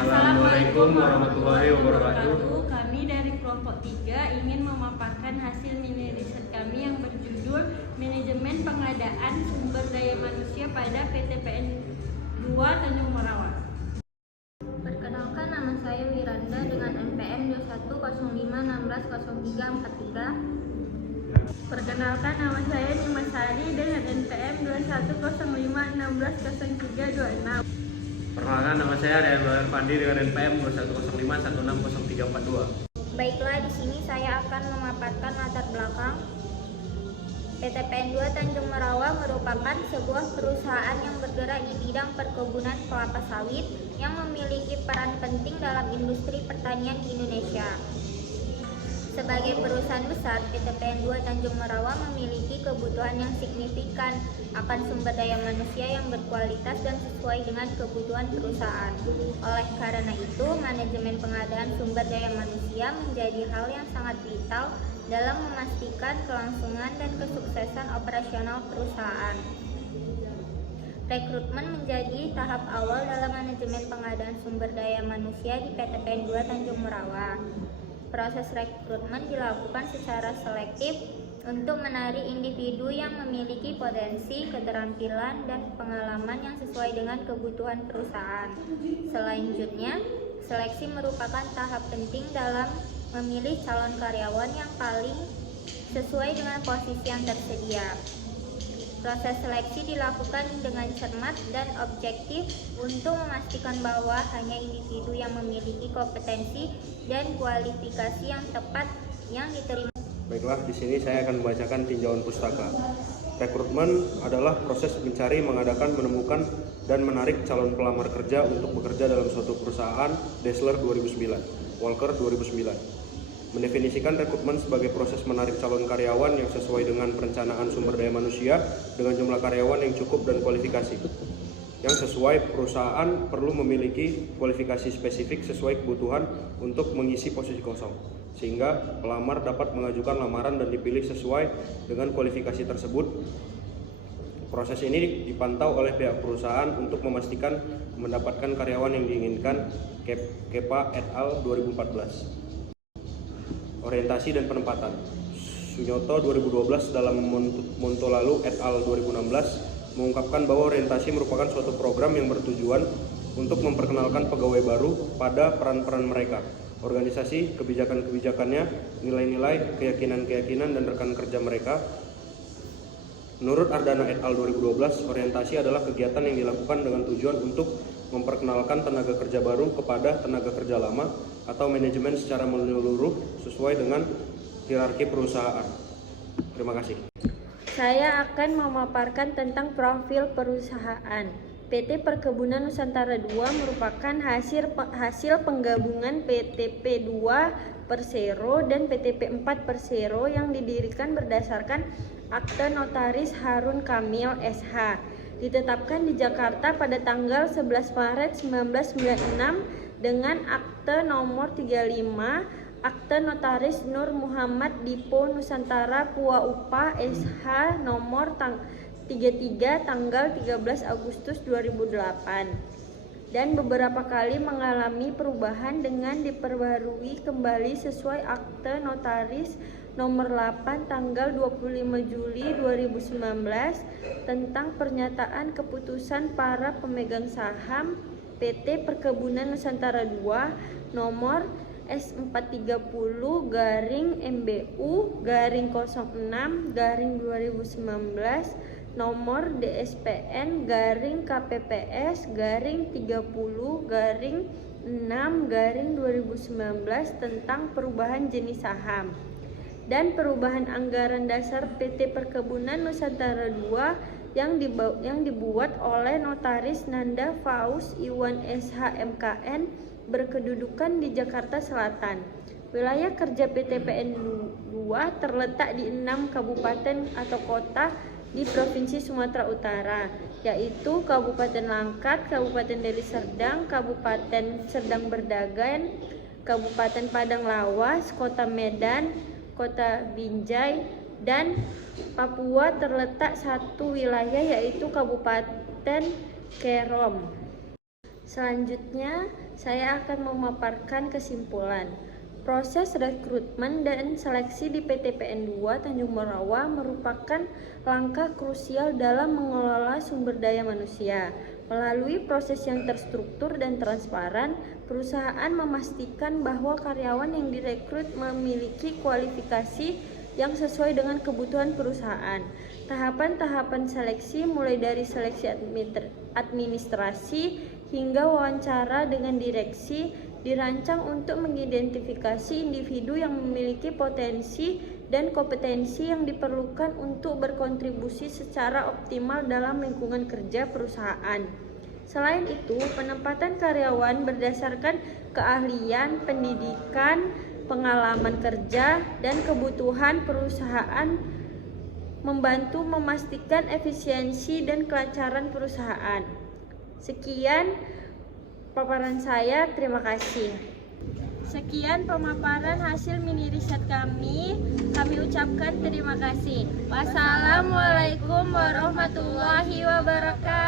Assalamualaikum warahmatullahi wabarakatuh. Kami dari kelompok 3 ingin memaparkan hasil mini riset kami yang berjudul Manajemen Pengadaan Sumber Daya Manusia pada PTPN 2 Tanjung Morawa. Perkenalkan, nama saya Wiranda dengan NPM 2105160343. Perkenalkan, nama saya Nimasari dengan NPM 2105160326. Perkenalkan, nama saya Rian Balar Fandi dengan NPM 2105160342. Baiklah, di sini saya akan memaparkan latar belakang. PTPN 2 Tanjung Morawa merupakan sebuah perusahaan yang bergerak di bidang perkebunan kelapa sawit yang memiliki peran penting dalam industri pertanian di Indonesia. Sebagai perusahaan besar, PTPN 2 Tanjung Morawa memiliki kebutuhan yang signifikan akan sumber daya manusia yang berkualitas dan sesuai dengan kebutuhan perusahaan. Oleh karena itu, manajemen pengadaan sumber daya manusia menjadi hal yang sangat vital dalam memastikan kelangsungan dan kesuksesan operasional perusahaan. Rekrutmen menjadi tahap awal dalam manajemen pengadaan sumber daya manusia di PTPN 2 Tanjung Morawa. Proses rekrutmen dilakukan secara selektif untuk menarik individu yang memiliki potensi, keterampilan, dan pengalaman yang sesuai dengan kebutuhan perusahaan. Selanjutnya, seleksi merupakan tahap penting dalam memilih calon karyawan yang paling sesuai dengan posisi yang tersedia. Proses seleksi dilakukan dengan cermat dan objektif untuk memastikan bahwa hanya individu yang memiliki kompetensi dan kualifikasi yang tepat yang diterima. Baiklah, di sini saya akan membacakan tinjauan pustaka. Rekrutmen adalah proses mencari, mengadakan, menemukan, dan menarik calon pelamar kerja untuk bekerja dalam suatu perusahaan. Dessler 2009, Walker 2009. Mendefinisikan rekrutmen sebagai proses menarik calon karyawan yang sesuai dengan perencanaan sumber daya manusia dengan jumlah karyawan yang cukup dan kualifikasi. Yang sesuai, perusahaan perlu memiliki kualifikasi spesifik sesuai kebutuhan untuk mengisi posisi kosong, sehingga pelamar dapat mengajukan lamaran dan dipilih sesuai dengan kualifikasi tersebut. Proses ini dipantau oleh pihak perusahaan untuk memastikan mendapatkan karyawan yang diinginkan. Kepa et al. 2014. Orientasi dan penempatan. Sunyoto 2012 dalam Montolalu et al. 2016 mengungkapkan bahwa orientasi merupakan suatu program yang bertujuan untuk memperkenalkan pegawai baru pada peran-peran mereka, organisasi, kebijakan-kebijakannya, nilai-nilai, keyakinan-keyakinan, dan rekan kerja mereka. Menurut Ardana et al. 2012, orientasi adalah kegiatan yang dilakukan dengan tujuan untuk memperkenalkan tenaga kerja baru kepada tenaga kerja lama atau manajemen secara menyeluruh sesuai dengan hierarki perusahaan. Terima kasih. Saya akan memaparkan tentang profil perusahaan. PT Perkebunan Nusantara II merupakan hasil penggabungan PTP 2 Persero dan PTP 4 Persero yang didirikan berdasarkan Akte Notaris Harun Kamil SH, ditetapkan di Jakarta pada tanggal 11 Maret 1996 dengan Akte Nomor 35 Akte Notaris Nur Muhammad Dipo Nusantara Pua Upa SH Nomor 33 tanggal 13 Agustus 2008 dan beberapa kali mengalami perubahan dengan diperbarui kembali sesuai Akte Notaris Nomor 8 tanggal 25 Juli 2019 tentang pernyataan keputusan para pemegang saham PT Perkebunan Nusantara II nomor S43PU/MBU/06/2019 nomor DSPN/KPPS/30/6/2019 tentang perubahan jenis saham dan perubahan anggaran dasar PT Perkebunan Nusantara II yang dibuat oleh Notaris Nanda Faus Iwan SH MKN berkedudukan di Jakarta Selatan. Wilayah kerja PTPN 2 terletak di 6 kabupaten atau kota di Provinsi Sumatera Utara, yaitu Kabupaten Langkat, Kabupaten Deli Serdang, Kabupaten Serdang Berdagan, Kabupaten Padang Lawas, Kota Medan, Kota Binjai, dan Papua terletak satu wilayah yaitu Kabupaten Kerom. Selanjutnya, saya akan memaparkan kesimpulan. Proses rekrutmen dan seleksi di PTPN 2 Tanjung Morawa merupakan langkah krusial dalam mengelola sumber daya manusia. Melalui proses yang terstruktur dan transparan, perusahaan memastikan bahwa karyawan yang direkrut memiliki kualifikasi yang sesuai dengan kebutuhan perusahaan. Tahapan-tahapan seleksi mulai dari seleksi administrasi hingga wawancara dengan direksi dirancang untuk mengidentifikasi individu yang memiliki potensi dan kompetensi yang diperlukan untuk berkontribusi secara optimal dalam lingkungan kerja perusahaan. Selain itu, penempatan karyawan berdasarkan keahlian, pendidikan, pengalaman kerja, dan kebutuhan perusahaan membantu memastikan efisiensi dan kelancaran perusahaan. Sekian paparan saya, terima kasih. Sekian pemaparan hasil mini riset kami ucapkan terima kasih. Wassalamualaikum warahmatullahi wabarakatuh.